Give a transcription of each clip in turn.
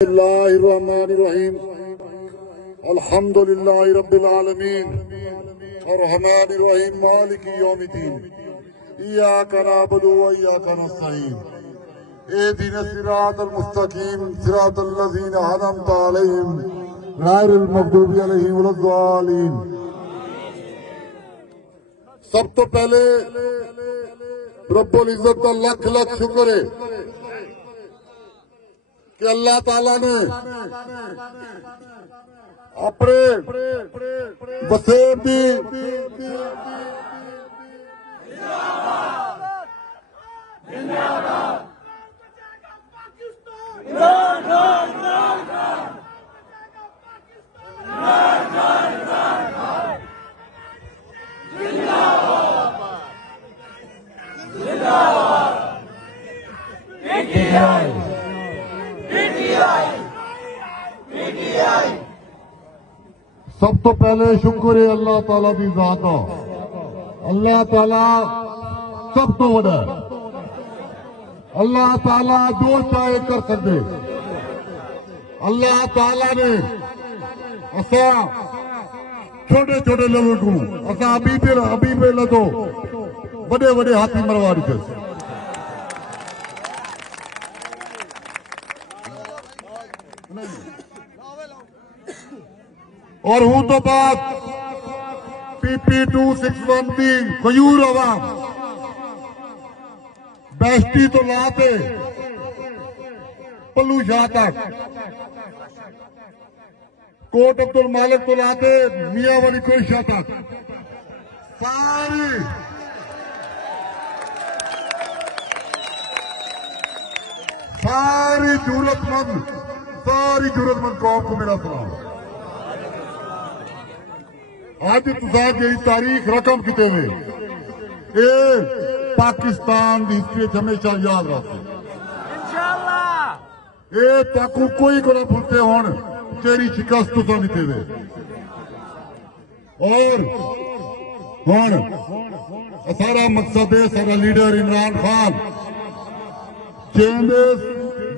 बिस्मिल्लाहिर्रहमानिर्रहीम अल्हम्दुलिल्लाहि रब्बिल आलमीन अर्रहमानिर्रहीम मालिकी यौमिद्दीन इय्याका नअबुदु व इय्याका नस्तईन इहदिनस सिरातल मुस्तकीम सिरातल लज़ीना अनअमता अलैहिम गैरिल मग़दूबि अलैहिम वलद्दालीन। सब तो पहले रब्बुल इज्जत का लख लख शुक्र है कि अल्लाह ताला ने अपने वसीम दी सब तो पहले शुक्र है अल्लाह ताला की जात का। अल्लाह ताला सब तो बड़ा है। अल्लाह ताला जो चाहे कर सकते। अल्लाह ताला ने असा छोटे छोटे लोगों को असा अभी पे लदो बड़े बड़े हाथी मरवा दिते। और हूं तो बात PP261 की खजूर अवाम बेस्टी तो लाते पल्लू शाह तक कोट अब्दुल मालिक तो लाते मियां वाली कोशा तक सारी जरूरतमंद कौम को मेरा सलाम। आज तुसा जी तारीख रकम किते हुए ये पाकिस्तान की हिस्ट्री हमेशा याद रखते ये ताकू कोई को ना भूलते होन तेरी शिकस्त तुसा दिते हुए। और हुण सारा मकसद है सारा लीडर इमरान खान जिंदे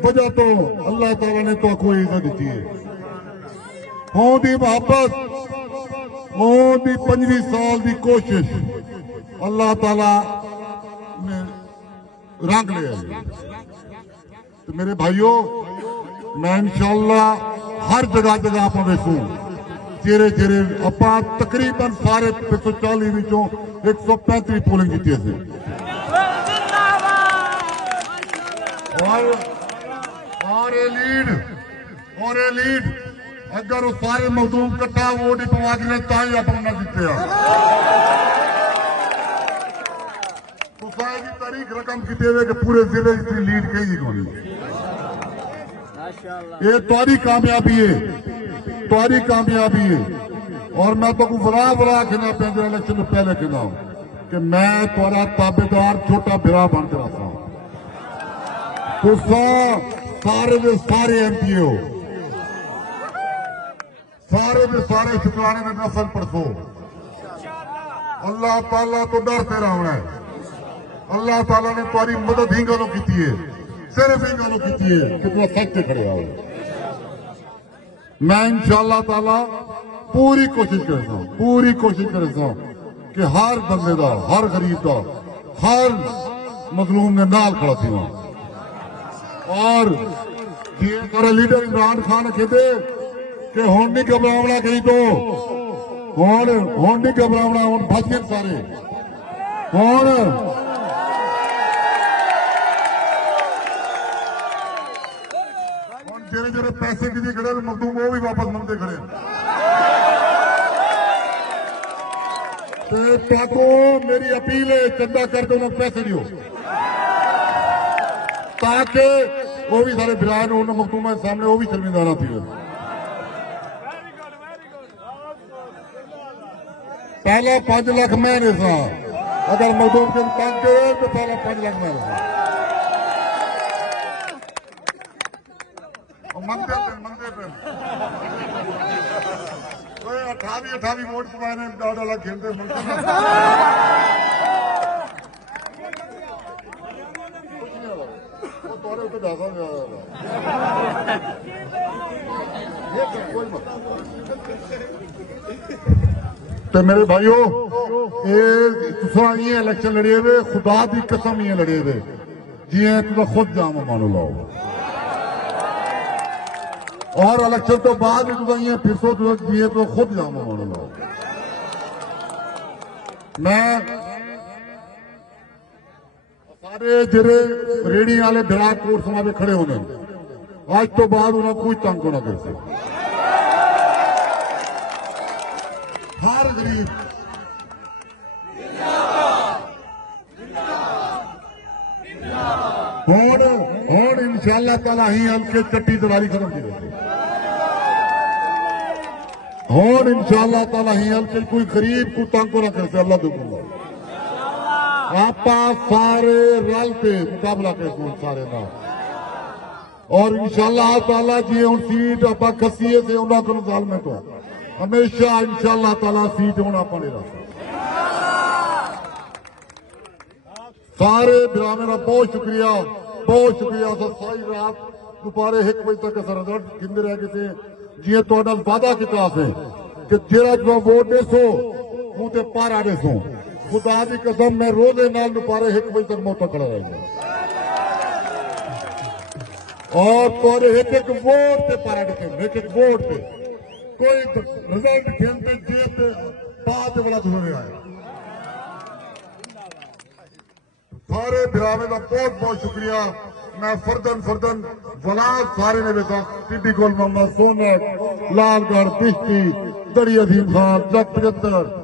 वजह तो अल्लाह ताला ने तो कोई इज्जत दी है हों दी मोहब्बत मोदी 25 साल की कोशिश अल्लाह ताला ने रंग लिया। तो मेरे भाइयों मैं इंशाअल्लाह हर जगह आप वेखू चेहरे चेहरे आप तकरीबन सारे 140 विचों 135 पोलिंग की और ये लीड अगर वो सारे मजदूर कट्ठा वोट ही पवा के ताई अपना जीते तो सारी तारीख रकम की देवे कि पूरे जिले की लीड कही कौन। ये तुम्हारी कामयाबी है और मैं तो बरा कहना पैदा इलेक्शन तो पहले कहना कि मैं तुम्हारा ताबेदार छोटा बिरा बन के रखा तो सारे के सारे MP हो सारे के सारे शुक्राने में नफल परसो। अल्लाह ताला तो डरते रहना है। अल्लाह ताला ने तुम्हारी मदद ही गलों की है सिर्फ ही गलों की है कि तुम सच खड़े आओ। मैं इंशाअल्लाह ताला पूरी कोशिश करता हूं कि हर बंदे का हर गरीब का हर मजलूम ने नाल खड़ा थी। और ये सारा लीडर इमरान खान कहते कि हुण नहीं घबरावना कहीं तो हुण नहीं घबरावना हुण फस गए सारे हुण जेरे जेरे पैसे की खड़े मजदूर वो भी वापस मंगते खड़े तो मेरी अपील है चंदा करके उन्हें पैसे दियो ताकि वो भी सारे बिरान उन्होंने मखदूमा सामने वो भी शर्मिंदा ना थी। पहला 5 लाख मैंने था अगर मजदूर के काम करे तो पहला 5 लाख मैंने था मंगते पे 28 वोट पाने डाढ़ा लाख खेलते मेरे ऊपर ज्यादा तो मेरे भाइयों ये इलेक्शन लड़े हुए खुदा की कसम ये लड़े हुए जी तुम खुद जाम मान लो और इलेक्शन तो बाद भी फिर सो जी तो खुद जाम मान लो। मैं सारे जेरे रेडी वाले बिरा कोट समावे खड़े होने आज तो बाद उन्हें कोई तंग ना कर सकते। हर गरीब हूं इंशाअल्लाह ताला ही हल्के चट्टी दवारी खत्म की हूं इंशाअल्लाह ताला ही हल्के कोई गरीब को तंग ना कर सकते। अल्लाह दूंगा आप सारे रल पे मुकाबला कर सारे ना और इंशाअल्लाह ताला जी हूं सीट आप खसीए से उन्होंने साल में तो हमेशा इंशाअल्लाह ताला सीट होना अपने रख सारे बिरामे का बहुत शुक्रिया सारी रात दोपहर 1 बजे तक असर रिजल्ट गिनते रह गए जी तुहाडा वादा किया कि जेड़ा जो वोट देसो मुंह पारा देसो खुदा की कसम मैं रोजे नाल दोपहर 1 बजे तक मौत खड़ा रहूंगा और तुहाडे एक वोट से पारा देते एक वोट पे कोई रिजल्ट खेलते जेब बात बड़ा दूर आया। सारे बिरामे का बहुत बहुत शुक्रिया। मैं फर्दन वलाद सारे ने बेटा टीडी गोल मोहम्मद सोनट लालगढ़ पिश्ती दड़ी अजीम खान जग 75